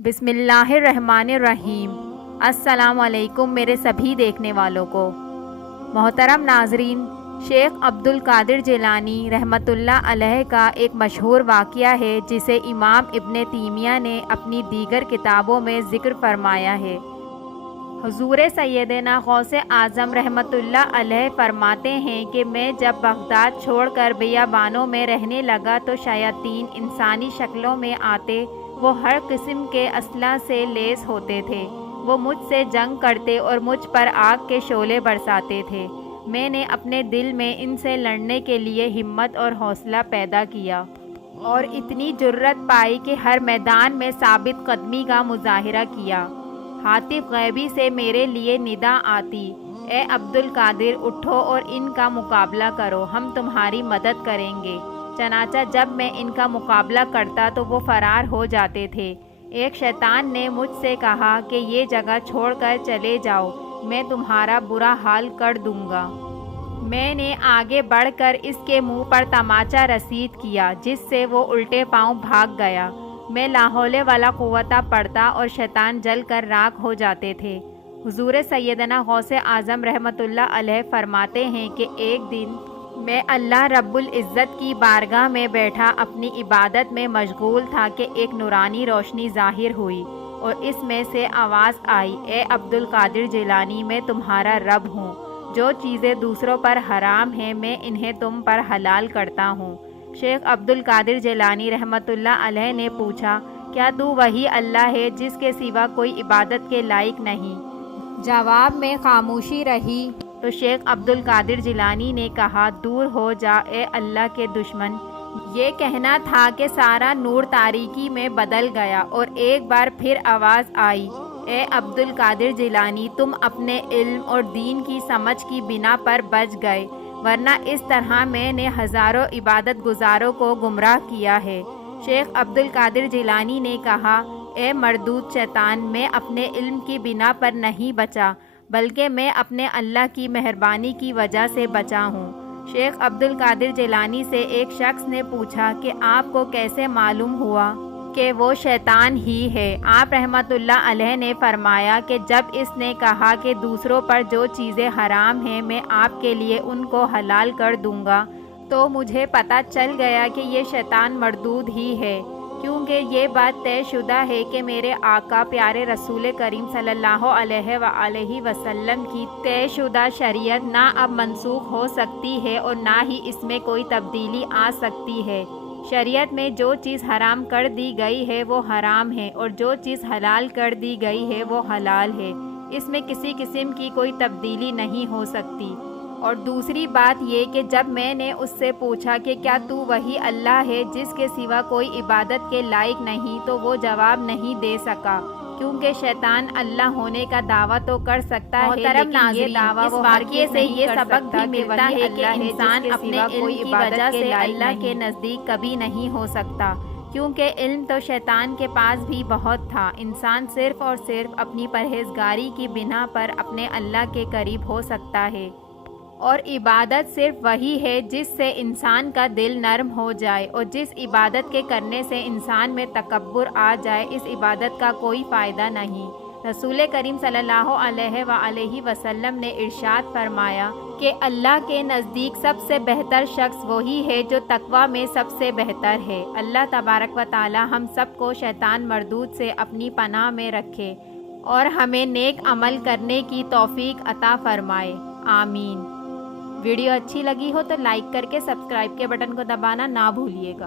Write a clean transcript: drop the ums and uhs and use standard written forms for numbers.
بسم اللہ الرحمن الرحیم۔ السلام علیکم میرے سبھی دیکھنے والوں کو۔ محترم ناظرین، شیخ عبد القادر جیلانی رحمۃ اللہ علیہ کا ایک مشہور واقعہ ہے جسے امام ابن تیمیہ نے اپنی دیگر کتابوں میں ذکر فرمایا ہے۔ حضور سیدنا غوث اعظم رحمۃ اللہ علیہ فرماتے ہیں کہ میں جب بغداد چھوڑ کر بیابانوں میں رہنے لگا تو شیاطین انسانی شکلوں میں آتے، وہ ہر قسم کے اسلحہ سے لیس ہوتے تھے، وہ مجھ سے جنگ کرتے اور مجھ پر آگ کے شعلے برساتے تھے۔ میں نے اپنے دل میں ان سے لڑنے کے لیے ہمت اور حوصلہ پیدا کیا اور اتنی جرأت پائی کہ ہر میدان میں ثابت قدمی کا مظاہرہ کیا۔ ہاتف غیبی سے میرے لیے ندا آتی، اے عبد القادر اٹھو اور ان کا مقابلہ کرو، ہم تمہاری مدد کریں گے۔ چنانچہ جب میں ان کا مقابلہ کرتا تو وہ فرار ہو جاتے تھے۔ ایک شیطان نے مجھ سے کہا کہ یہ جگہ چھوڑ کر چلے جاؤ، میں تمہارا برا حال کر دوں گا۔ میں نے آگے بڑھ کر اس کے منہ پر تماچا رسید کیا جس سے وہ الٹے پاؤں بھاگ گیا۔ میں لا حول ولا قوت پڑھتا اور شیطان جل کر راکھ ہو جاتے تھے۔ حضور سیدنا غوث اعظم رحمۃ اللہ علیہ فرماتے ہیں کہ ایک دن میں اللہ رب العزت کی بارگاہ میں بیٹھا اپنی عبادت میں مشغول تھا کہ ایک نورانی روشنی ظاہر ہوئی اور اس میں سے آواز آئی، اے عبد القادر جیلانی میں تمہارا رب ہوں، جو چیزیں دوسروں پر حرام ہیں میں انہیں تم پر حلال کرتا ہوں۔ شیخ عبد القادر جیلانی رحمۃ اللہ علیہ نے پوچھا، کیا تو وہی اللہ ہے جس کے سوا کوئی عبادت کے لائق نہیں؟ جواب میں خاموشی رہی تو شیخ عبد القادر جیلانی نے کہا، دور ہو جا اے اللہ کے دشمن۔ یہ کہنا تھا کہ سارا نور تاریکی میں بدل گیا اور ایک بار پھر آواز آئی، اے عبد القادر جیلانی تم اپنے علم اور دین کی سمجھ کی بنا پر بچ گئے، ورنہ اس طرح میں نے ہزاروں عبادت گزاروں کو گمراہ کیا ہے۔ شیخ عبد القادر جیلانی نے کہا، اے مردود شیطان، میں اپنے علم کی بنا پر نہیں بچا بلکہ میں اپنے اللہ کی مہربانی کی وجہ سے بچا ہوں۔ شیخ عبد القادر جیلانی سے ایک شخص نے پوچھا کہ آپ کو کیسے معلوم ہوا کہ وہ شیطان ہی ہے؟ آپ رحمۃ اللہ علیہ نے فرمایا کہ جب اس نے کہا کہ دوسروں پر جو چیزیں حرام ہیں میں آپ کے لیے ان کو حلال کر دوں گا تو مجھے پتہ چل گیا کہ یہ شیطان مردود ہی ہے، کیونکہ یہ بات طے شدہ ہے کہ میرے آقا پیارے رسول کریم صلی اللہ علیہ وآلہ وسلم کی طے شدہ شریعت نہ اب منسوخ ہو سکتی ہے اور نہ ہی اس میں کوئی تبدیلی آ سکتی ہے۔ شریعت میں جو چیز حرام کر دی گئی ہے وہ حرام ہے اور جو چیز حلال کر دی گئی ہے وہ حلال ہے، اس میں کسی قسم کی کوئی تبدیلی نہیں ہو سکتی۔ اور دوسری بات یہ کہ جب میں نے اس سے پوچھا کہ کیا تو وہی اللہ ہے جس کے سوا کوئی عبادت کے لائق نہیں، تو وہ جواب نہیں دے سکا، کیونکہ شیطان اللہ ہونے کا دعویٰ تو کر سکتا ہے لیکن یہ دعویٰ اس واقعے سے یہ سبق بھی ملتا ہے کہ انسان اپنے علم کی وجہ سے اللہ کے نزدیک کبھی نہیں ہو سکتا، کیونکہ علم تو شیطان کے پاس بھی بہت تھا۔ انسان صرف اور صرف اپنی پرہیزگاری کی بنا پر اپنے اللہ کے قریب ہو سکتا ہے، اور عبادت صرف وہی ہے جس سے انسان کا دل نرم ہو جائے، اور جس عبادت کے کرنے سے انسان میں تکبر آ جائے اس عبادت کا کوئی فائدہ نہیں۔ رسول کریم صلی اللہ علیہ وآلہ وسلم نے ارشاد فرمایا کہ اللہ کے نزدیک سب سے بہتر شخص وہی ہے جو تقویٰ میں سب سے بہتر ہے۔ اللہ تبارک و تعالی ہم سب کو شیطان مردود سے اپنی پناہ میں رکھے اور ہمیں نیک عمل کرنے کی توفیق عطا فرمائے، آمین۔ ویڈیو اچھی لگی ہو تو لائک کر کے سبسکرائب کے بٹن کو دبانا نہ بھولیے گا۔